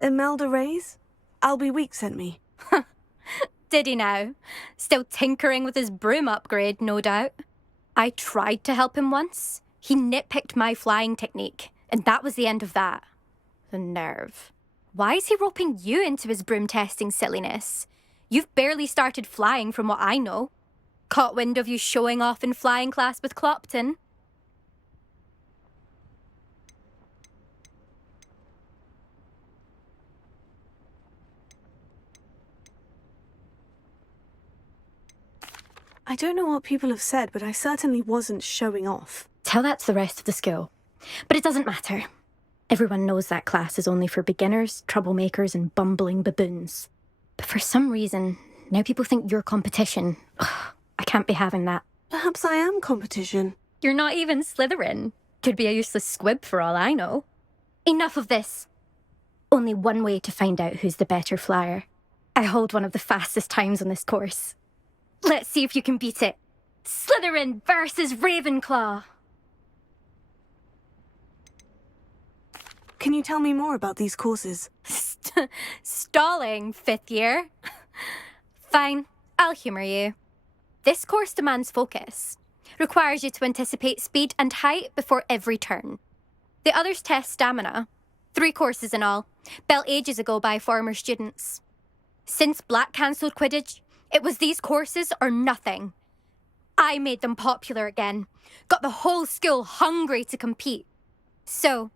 Imelda Reyes? Albie Week sent me. Did he now? Still tinkering with his broom upgrade, no doubt. I tried to help him once. He nitpicked my flying technique, and that was the end of that. The nerve. Why is he roping you into his broom testing silliness? You've barely started flying from what I know. Caught wind of you showing off in flying class with Clopton. I don't know what people have said, but I certainly wasn't showing off. Tell that to the rest of the school. But it doesn't matter. Everyone knows that class is only for beginners, troublemakers, and bumbling baboons. But for some reason, now people think you're competition. Ugh, I can't be having that. Perhaps I am competition. You're not even Slytherin. Could be a useless squib for all I know. Enough of this. Only one way to find out who's the better flyer. I hold one of the fastest times on this course. Let's see if you can beat it. Slytherin versus Ravenclaw. Can you tell me more about these courses? Stalling, 5th year. Fine, I'll humour you. This course demands focus. Requires you to anticipate speed and height before every turn. The others test stamina. 3 courses in all, built ages ago by former students. Since Black cancelled Quidditch, it was these courses or nothing. I made them popular again. Got the whole school hungry to compete. So,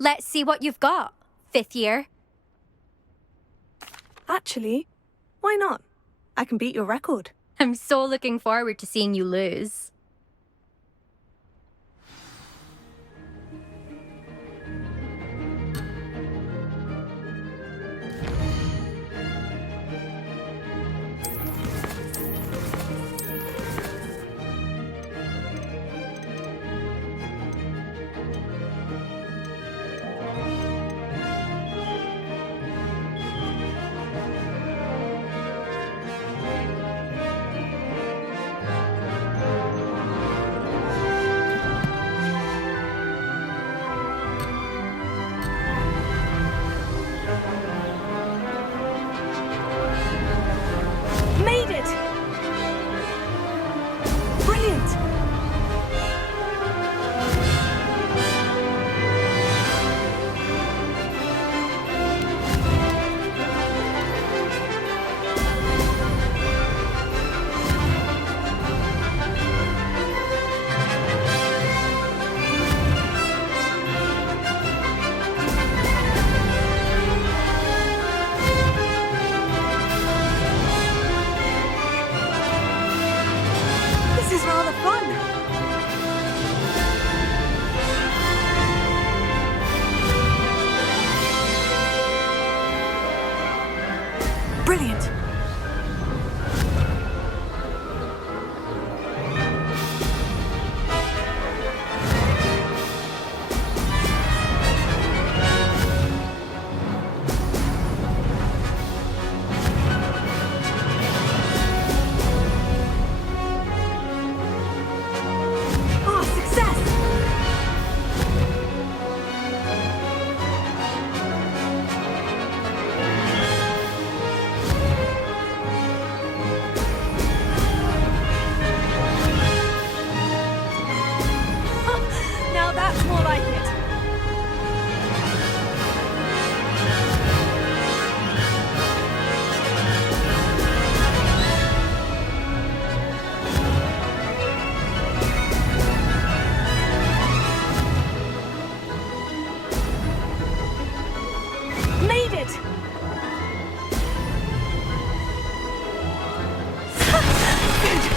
let's see what you've got, 5th year. Actually, why not? I can beat your record. I'm so looking forward to seeing you lose. Brilliant!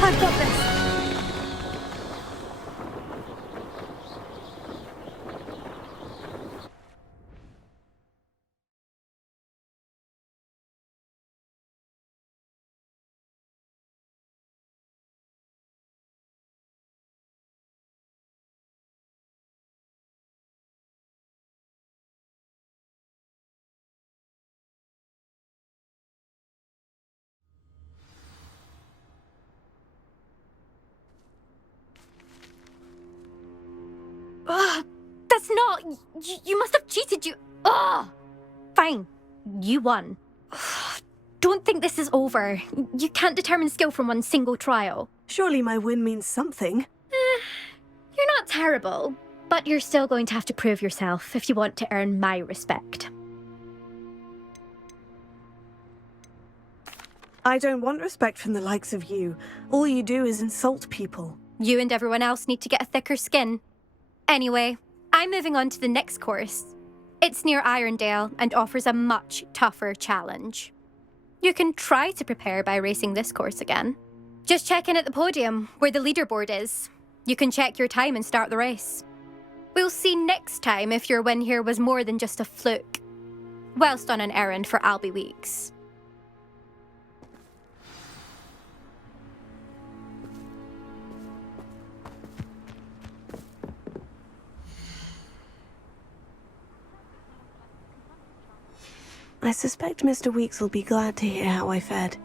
I've got this. it's not. You must have cheated. Ugh! Fine. You won. Don't think this is over. You can't determine skill from one single trial. Surely my win means something. You're not terrible, but you're still going to have to prove yourself if you want to earn my respect. I don't want respect from the likes of you. All you do is insult people. You and everyone else need to get a thicker skin. Anyway, I'm moving on to the next course. It's near Irondale and offers a much tougher challenge. You can try to prepare by racing this course again. Just check in at the podium, where the leaderboard is. You can check your time and start the race. We'll see next time if your win here was more than just a fluke, whilst on an errand for Albie Weeks. I suspect Mr. Weeks will be glad to hear how I fared.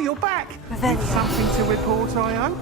You're back. Revelio. With something to report, I hope?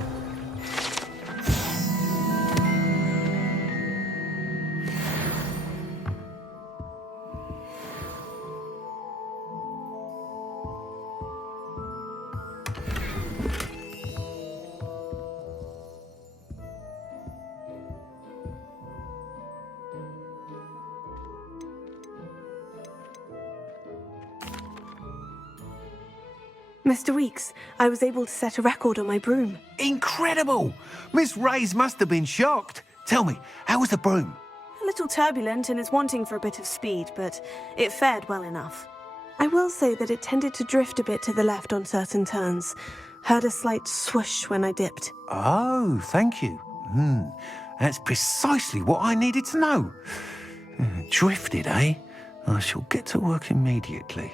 Mr. Weeks, I was able to set a record on my broom. Incredible! Miss Reyes must have been shocked. Tell me, how was the broom? A little turbulent and is wanting for a bit of speed, but it fared well enough. I will say that it tended to drift a bit to the left on certain turns. Heard a slight swoosh when I dipped. Oh, thank you. That's precisely what I needed to know. Drifted, eh? I shall get to work immediately.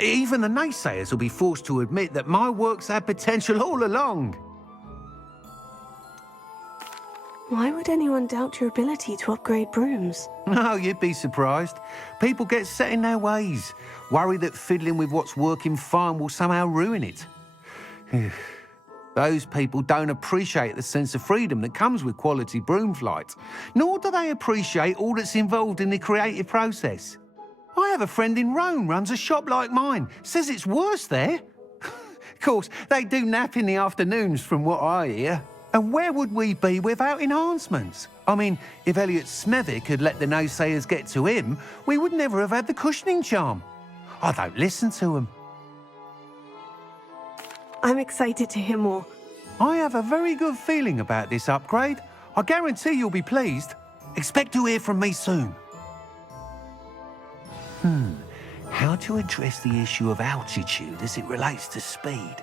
Even the naysayers will be forced to admit that my work's had potential all along. Why would anyone doubt your ability to upgrade brooms? No, you'd be surprised. People get set in their ways, worry that fiddling with what's working fine will somehow ruin it. Those people don't appreciate the sense of freedom that comes with quality broom flight, nor do they appreciate all that's involved in the creative process. I have a friend in Rome runs a shop like mine, says it's worse there. Of course, they do nap in the afternoons from what I hear. And where would we be without enhancements? I mean, if Elliot Smethwick had let the naysayers get to him, we would never have had the cushioning charm. I don't listen to them. I'm excited to hear more. I have a very good feeling about this upgrade. I guarantee you'll be pleased. Expect to hear from me soon. How to address the issue of altitude as it relates to speed?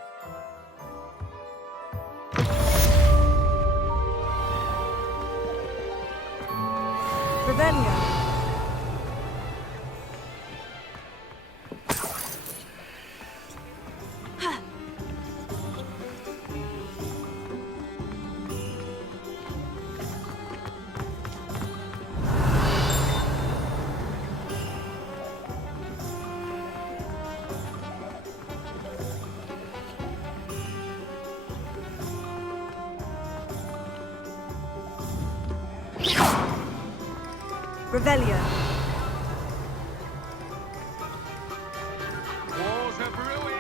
Revelio. Revelio. Wars are brewing.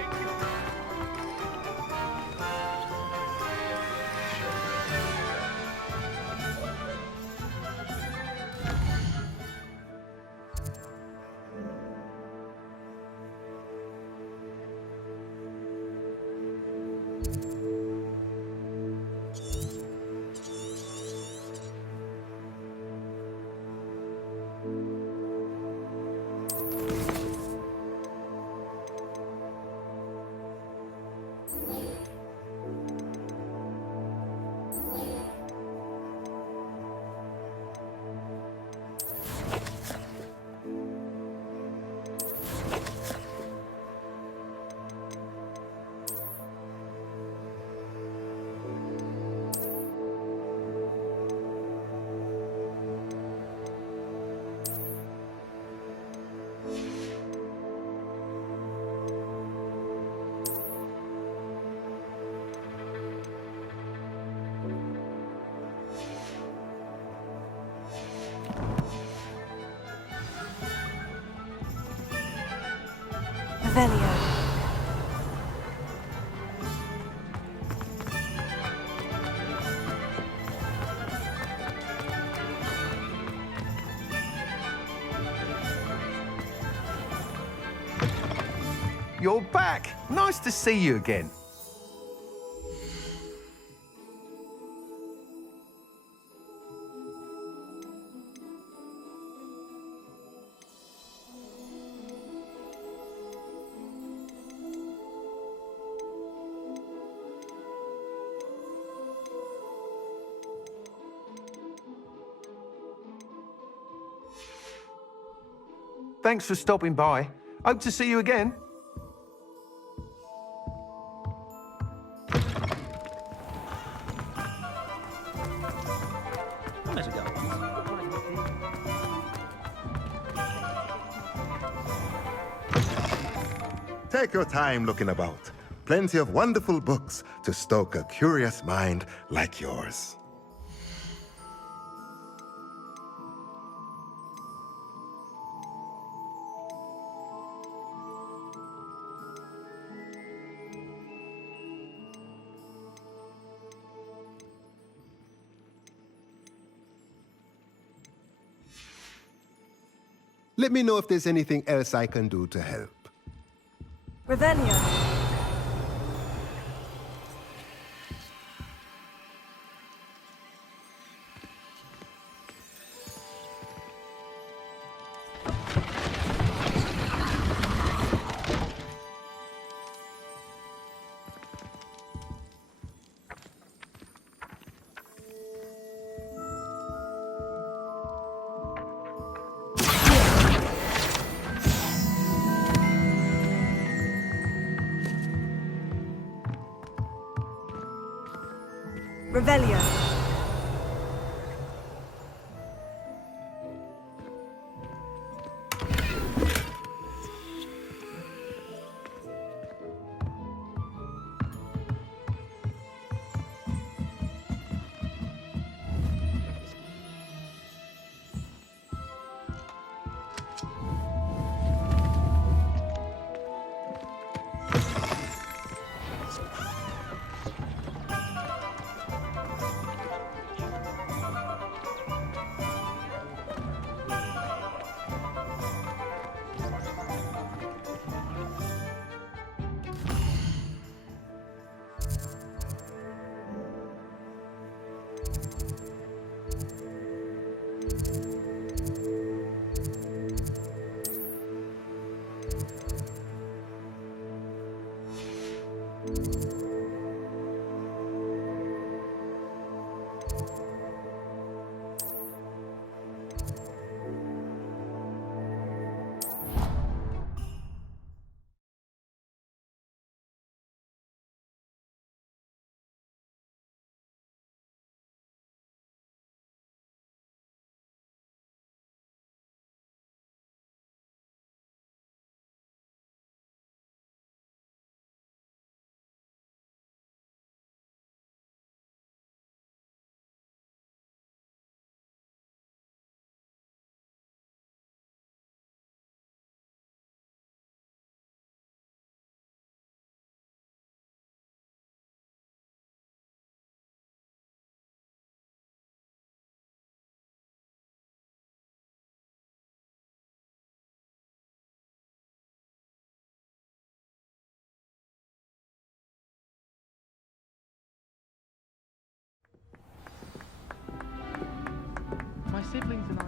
Revelio. You're back. Nice to see you again. Thanks for stopping by. Hope to see you again. Take your time looking about. Plenty of wonderful books to stoke a curious mind like yours. Let me know if there's anything else I can do to help. Revelio. Revelio. siblings and I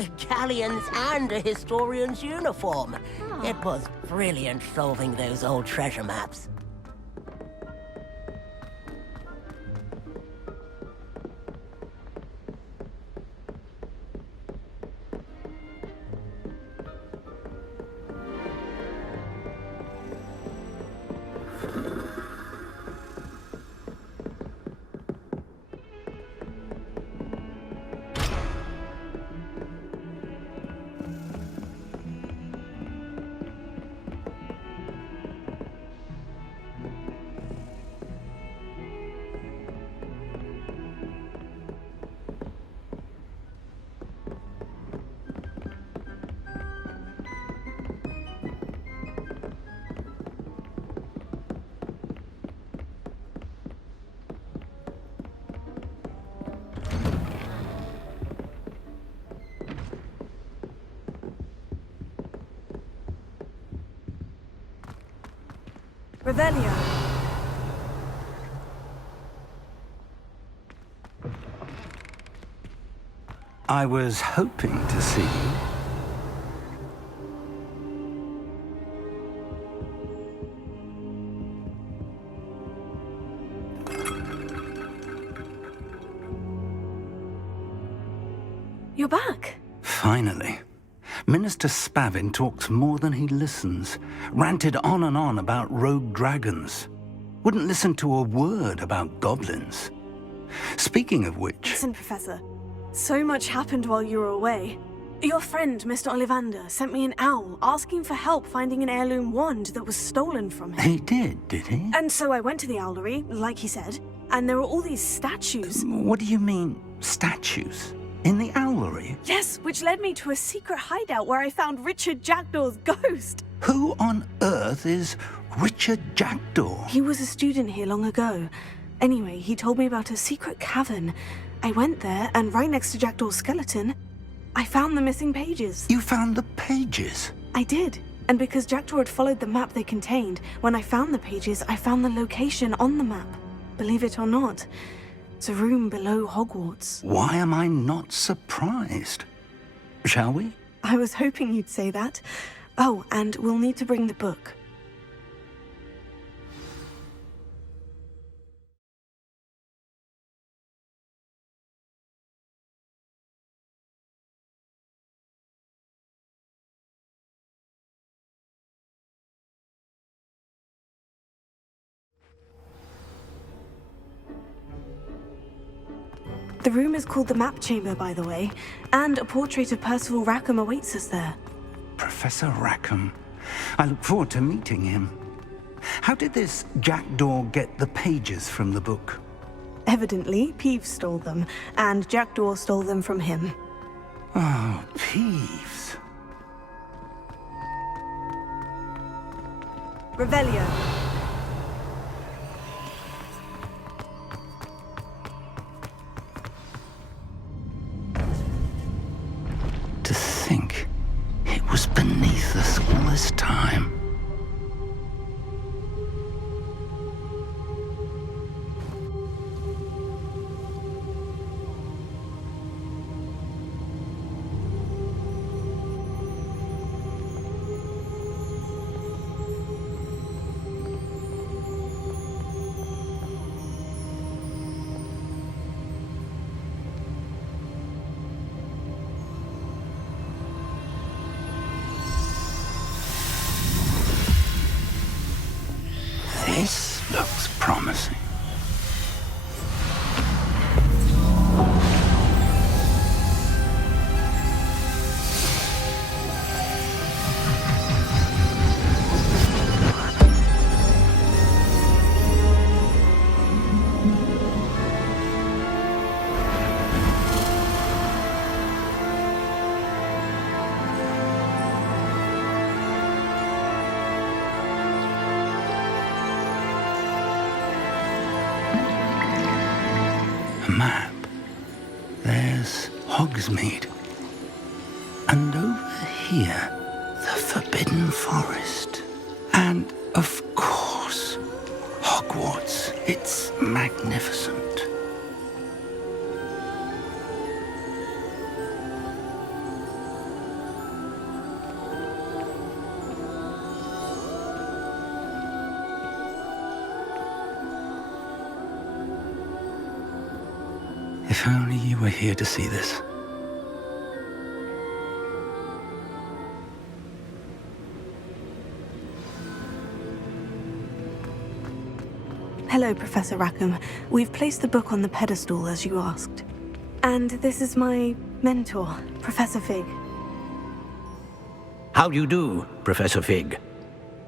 are Galleons and a historian's uniform. It was brilliant solving those old treasure maps. Revelio. I was hoping to see you. You're back. Finally. Minister Spavin talks more than he listens. Ranted on and on about rogue dragons. Wouldn't listen to a word about goblins. Speaking of which... Listen, Professor. So much happened while you were away. Your friend, Mr. Ollivander, sent me an owl asking for help finding an heirloom wand that was stolen from him. He did he? And so I went to the owlery, like he said, and there were all these statues. What do you mean, statues? In the owlery? Yes, which led me to a secret hideout where I found Richard Jackdaw's ghost. Who on earth is Richard Jackdaw? He was a student here long ago. Anyway, he told me about a secret cavern. I went there, and right next to Jackdaw's skeleton, I found the missing pages. You found the pages? I did. And because Jackdaw had followed the map they contained, when I found the pages, I found the location on the map. Believe it or not, it's a room below Hogwarts. Why am I not surprised? Shall we? I was hoping you'd say that. Oh, and we'll need to bring the book. The room is called the Map Chamber, by the way, and a portrait of Percival Rackham awaits us there. Professor Rackham. I look forward to meeting him. How did this Jackdaw get the pages from the book? Evidently, Peeves stole them, and Jackdaw stole them from him. Oh, Peeves. Revelio. To think it was beneath us all this time. This looks promising. Map. There's Hogsmeade. And over here, the Forbidden Forest. And, of course, Hogwarts. It's magnificent. If only you were here to see this. Hello, Professor Rackham. We've placed the book on the pedestal as you asked. And this is my mentor, Professor Fig. How do you do, Professor Fig?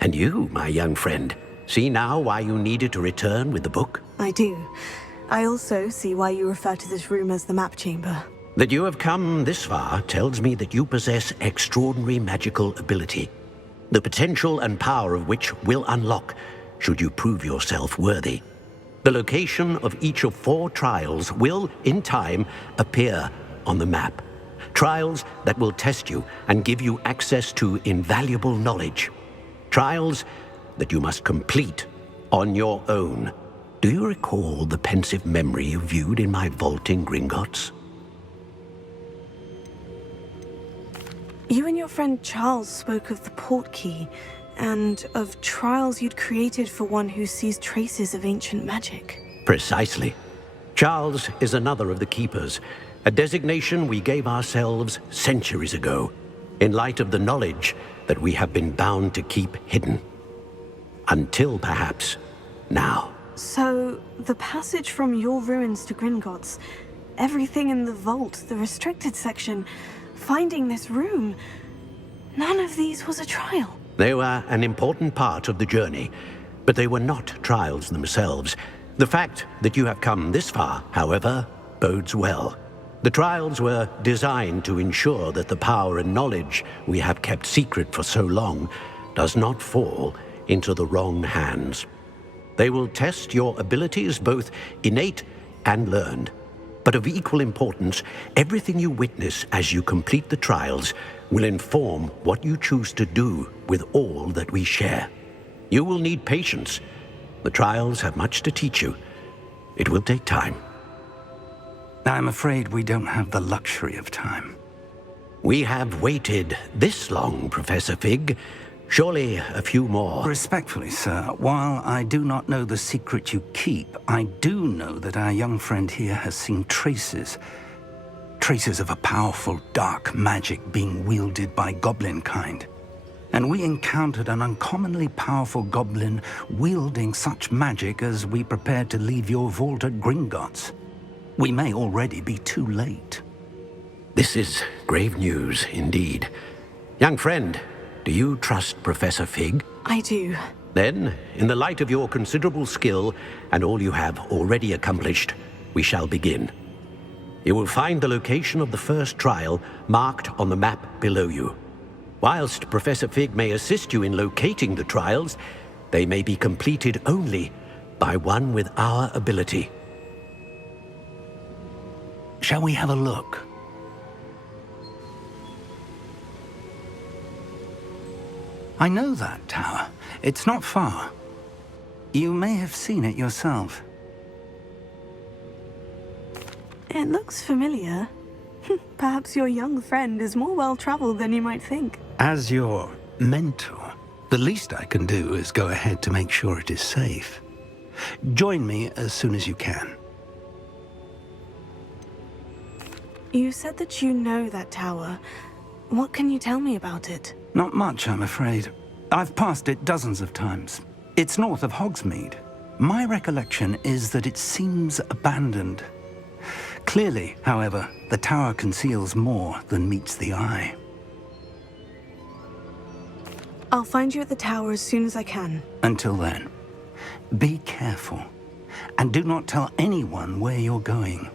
And you, my young friend, see now why you needed to return with the book? I do. I also see why you refer to this room as the map chamber. That you have come this far tells me that you possess extraordinary magical ability, the potential and power of which will unlock should you prove yourself worthy. The location of each of 4 trials will, in time, appear on the map. Trials that will test you and give you access to invaluable knowledge. Trials that you must complete on your own. Do you recall the pensive memory you viewed in my vault in Gringotts? You and your friend Charles spoke of the port key, and of trials you'd created for one who sees traces of ancient magic. Precisely. Charles is another of the Keepers, a designation we gave ourselves centuries ago, in light of the knowledge that we have been bound to keep hidden. Until, perhaps, now. So, the passage from your ruins to Gringotts, everything in the vault, the restricted section, finding this room, none of these was a trial. They were an important part of the journey, but they were not trials themselves. The fact that you have come this far, however, bodes well. The trials were designed to ensure that the power and knowledge we have kept secret for so long does not fall into the wrong hands. They will test your abilities, both innate and learned. But of equal importance, everything you witness as you complete the trials will inform what you choose to do with all that we share. You will need patience. The trials have much to teach you. It will take time. I'm afraid we don't have the luxury of time. We have waited this long, Professor Fig. Surely a few more. Respectfully, sir, while I do not know the secret you keep, I do know that our young friend here has seen traces of a powerful dark magic being wielded by goblin kind. And we encountered an uncommonly powerful goblin wielding such magic as we prepared to leave your vault at Gringotts. We may already be too late. This is grave news indeed. Young friend, do you trust Professor Fig? I do. Then, in the light of your considerable skill and all you have already accomplished, we shall begin. You will find the location of the first trial marked on the map below you. Whilst Professor Fig may assist you in locating the trials, they may be completed only by one with our ability. Shall we have a look? I know that tower. It's not far. You may have seen it yourself. It looks familiar. Perhaps your young friend is more well-traveled than you might think. As your mentor, the least I can do is go ahead to make sure it is safe. Join me as soon as you can. You said that you know that tower. What can you tell me about it? Not much, I'm afraid. I've passed it dozens of times. It's north of Hogsmeade. My recollection is that it seems abandoned. Clearly, however, the tower conceals more than meets the eye. I'll find you at the tower as soon as I can. Until then, be careful, and do not tell anyone where you're going.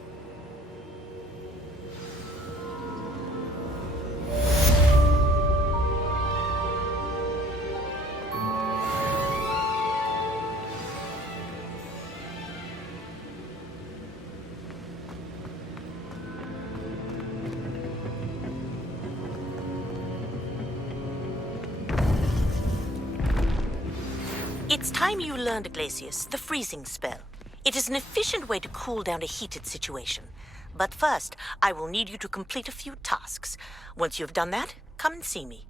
It's time you learned, Glacius, the freezing spell. It is an efficient way to cool down a heated situation. But first, I will need you to complete a few tasks. Once you've done that, come and see me.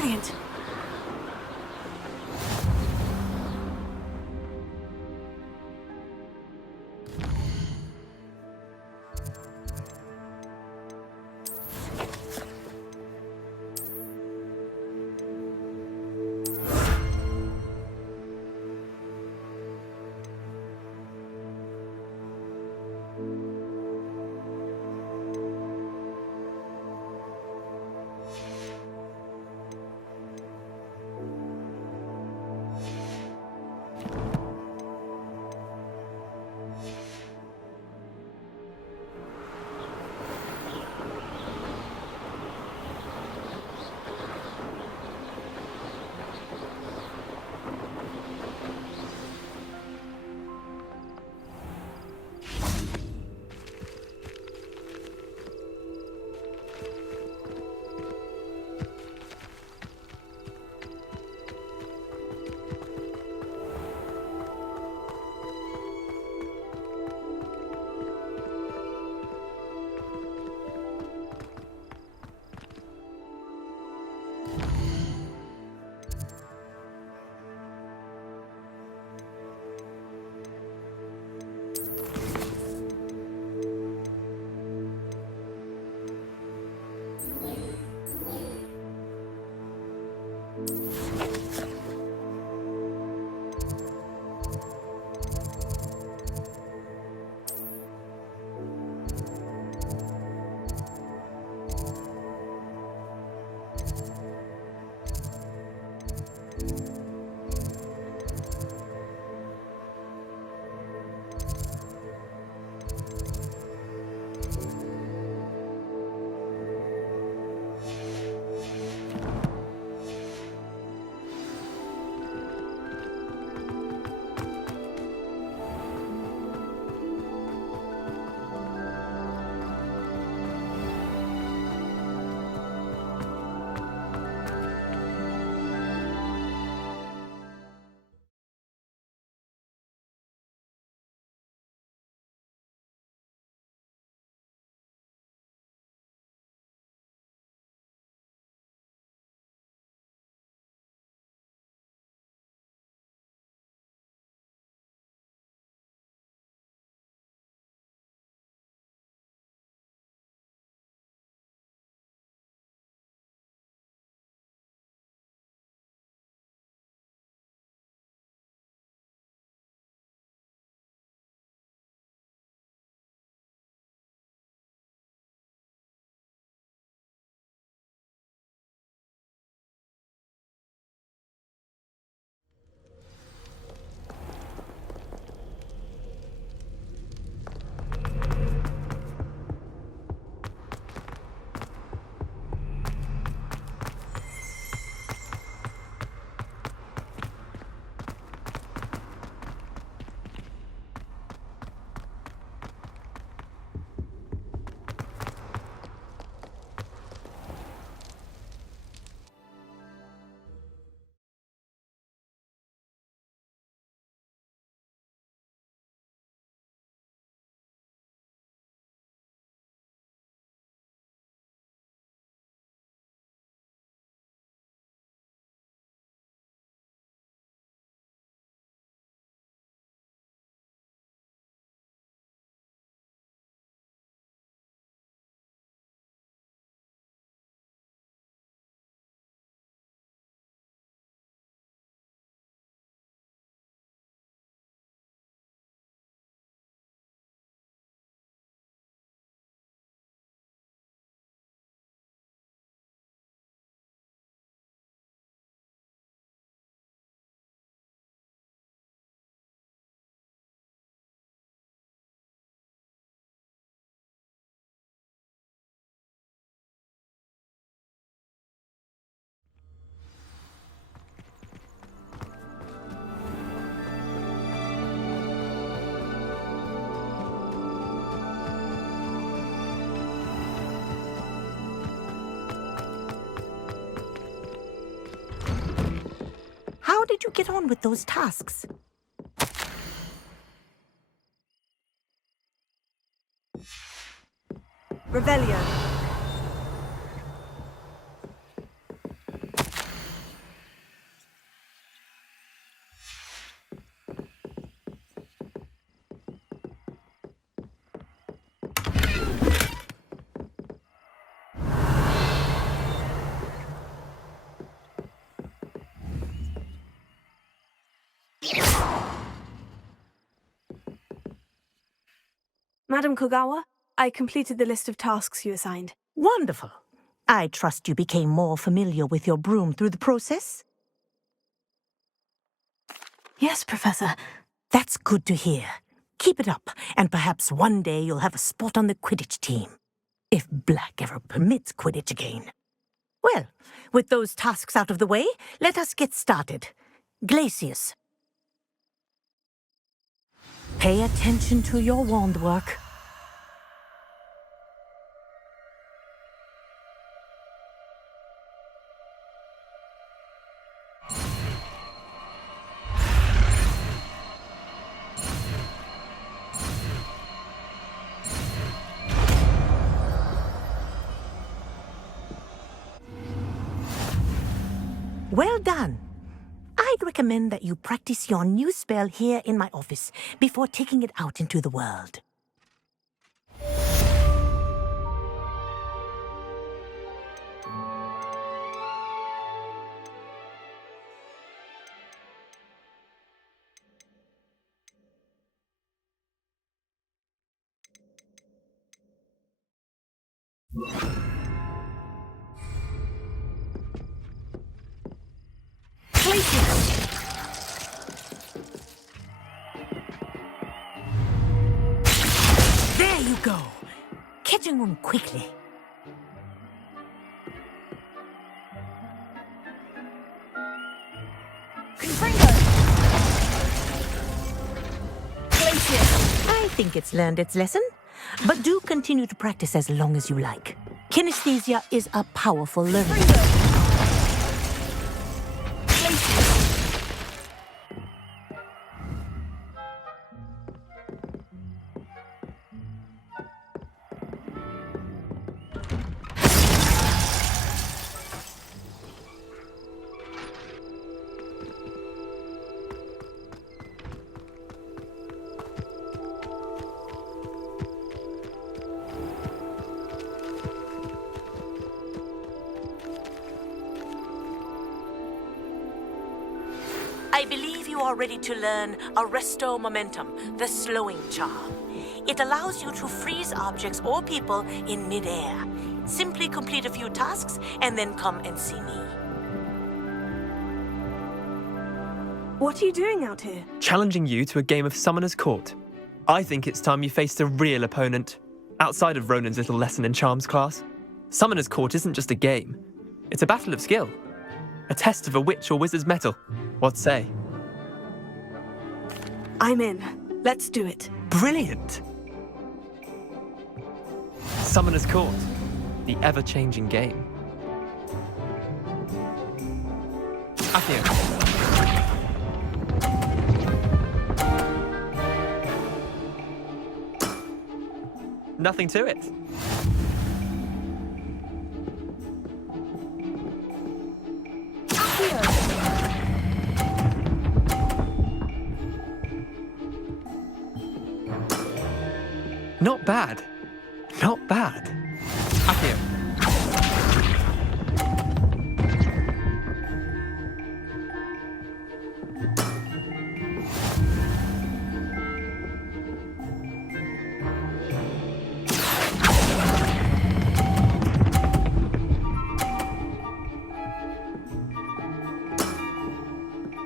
Brilliant. How did you get on with those tasks? Revelio. Madam Kogawa, I completed the list of tasks you assigned. Wonderful. I trust you became more familiar with your broom through the process? Yes, Professor. That's good to hear. Keep it up, and perhaps one day you'll have a spot on the Quidditch team. If Black ever permits Quidditch again. Well, with those tasks out of the way, let us get started. Glacius. Pay attention to your wand work. Well done. I'd recommend that you practice your new spell here in my office before taking it out into the world. There you go. Catching them quickly. I think it's learned its lesson, but do continue to practice as long as you like. Kinesthesia is a powerful learning. I believe you are ready to learn Arresto Momentum, the slowing charm. It allows you to freeze objects or people in midair. Simply complete a few tasks and then come and see me. What are you doing out here? Challenging you to a game of Summoner's Court. I think it's time you faced a real opponent, outside of Ronan's little lesson in charms class. Summoner's Court isn't just a game. It's a battle of skill. A test of a witch or wizard's mettle. What say? I'm in. Let's do it. Brilliant! Summoner's Court, the ever-changing game. Accio. Nothing to it. Not bad. Not bad. Accio.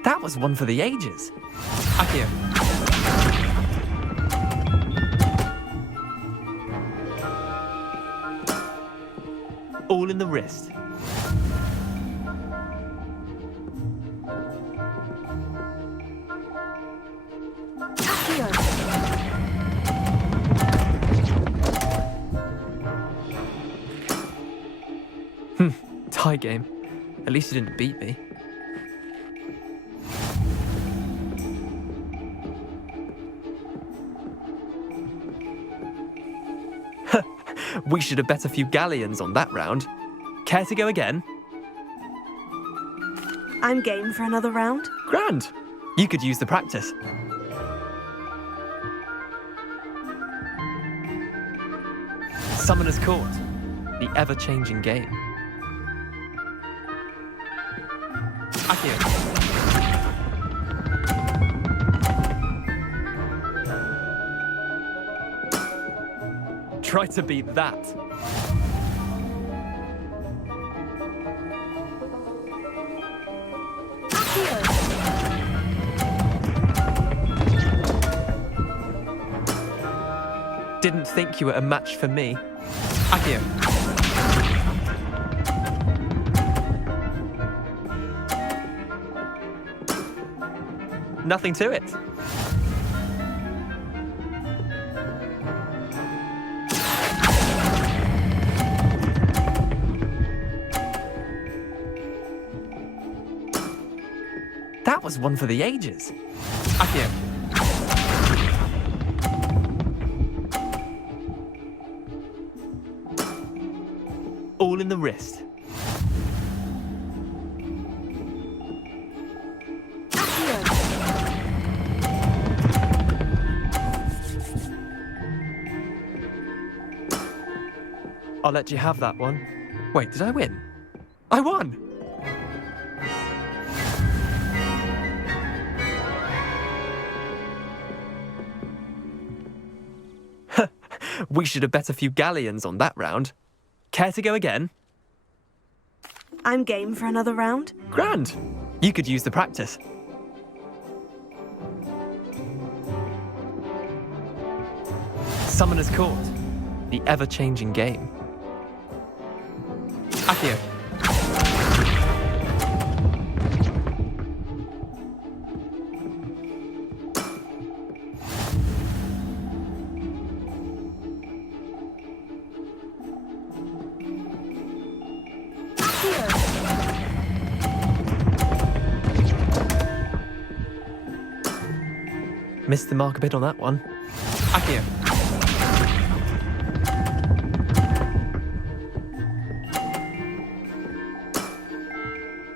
That was one for the ages. Accio. All in the wrist. Tie game. At least you didn't beat me. We should have bet a few galleons on that round. Care to go again? I'm game for another round. Grand. You could use the practice. Summoner's Court, the ever-changing game. Accio. Try to beat that. Didn't think you were a match for me. Accio. Nothing to it. That was one for the ages. Accio. All in the wrist. I'll let you have that one. Wait, did I win? I won! We should have bet a few galleons on that round. Care to go again? I'm game for another round. Grand! You could use the practice. Summoner's Court. The ever-changing game. Accio. Missed the mark a bit on that one. Accio.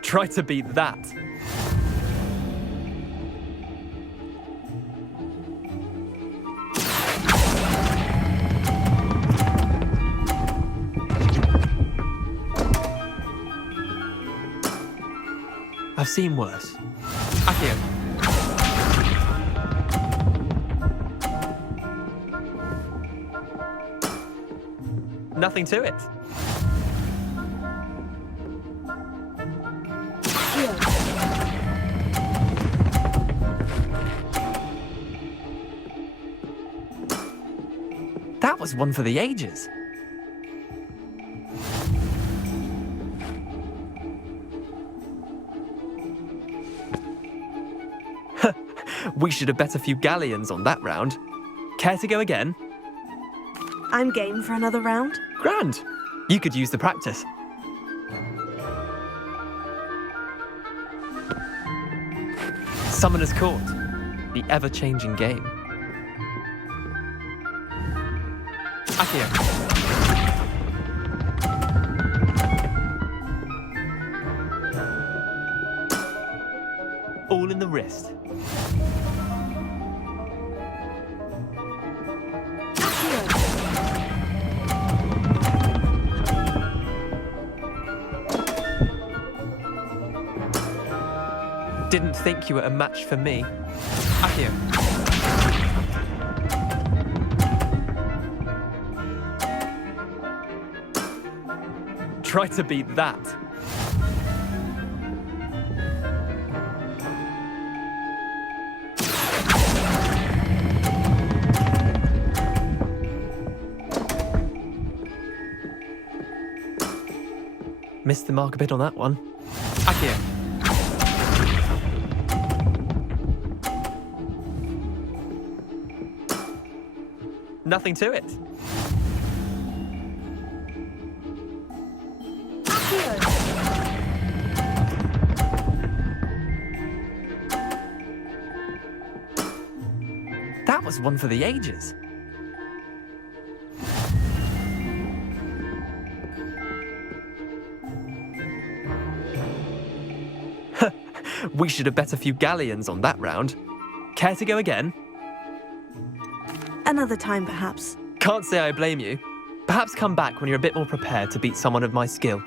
Try to beat that. I've seen worse. Accio. Nothing to it. That was one for the ages. We should have bet a few galleons on that round. Care to go again? I'm game for another round. Grand! You could use the practice. Summoner's Court. The ever-changing game. Accio. All in the wrist. Didn't think you were a match for me. Accio. Try to beat that. Missed the mark a bit on that one. Accio. Nothing to it. That was one for the ages. We should have bet a few galleons on that round. Care to go again? Another time, perhaps. Can't say I blame you. Perhaps come back when you're a bit more prepared to beat someone of my skill.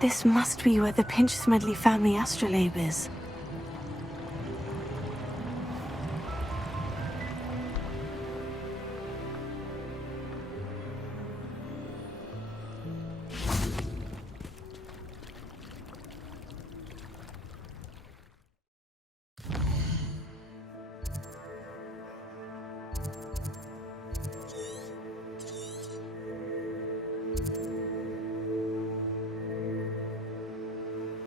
This must be where the Pinch Smedley family astrolabe is.